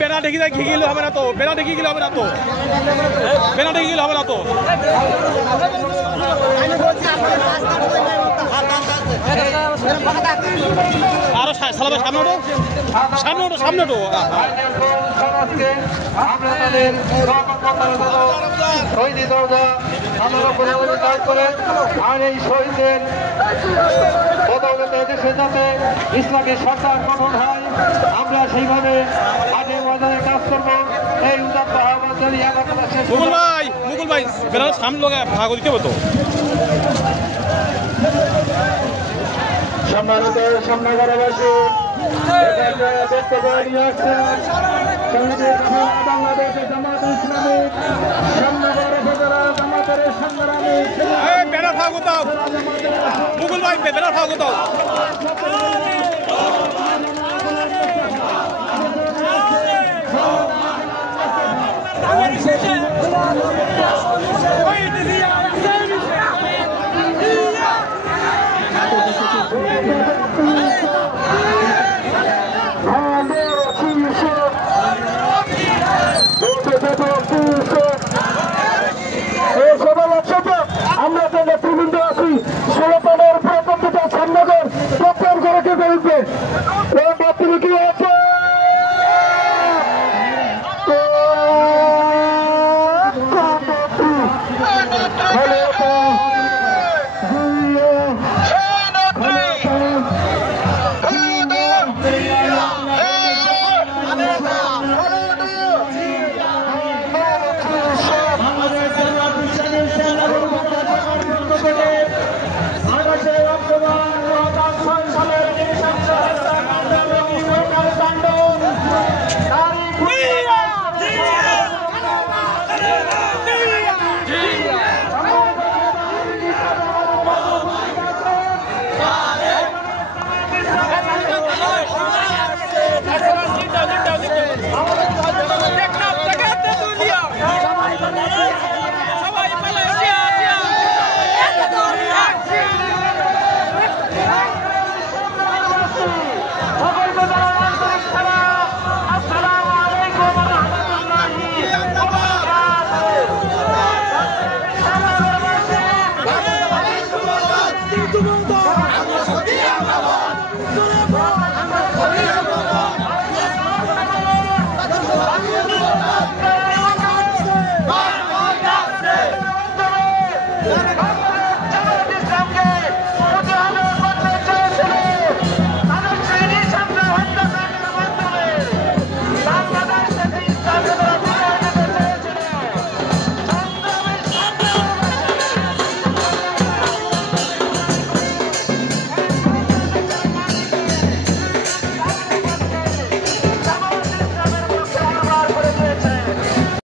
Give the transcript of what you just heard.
বেনা দেখি দেখি গেলে হবে না তো, বেনা দেখি গেলে হবে না তো, বেনা দেখি গেলে হবে না তো। আরো সালাবে সামনে ওঠো, সামনে ওঠো, সামনে ওঠো। আর এই শহীদদের দেশে যাতে ইসলামী সরকার গঠন হয়, আমরা সেইভাবে আগে ময়দানে কাজ করবো। এই উদাত্ত আহ্বান জানিয়ে আমার কথা শেষ। মুকুল ভাই বেনার সামনে লোক ভাগ দিতে হতো। সম্মানিত সামনাগারবাসী, বক্তব্য নিয়ে আসছেন বাংলাদেশের জামাত ইসলামী সামনাগার উপজেলা জামাতের সংগ্রামী মুকুল ভাই বেনার ভাগ হতো।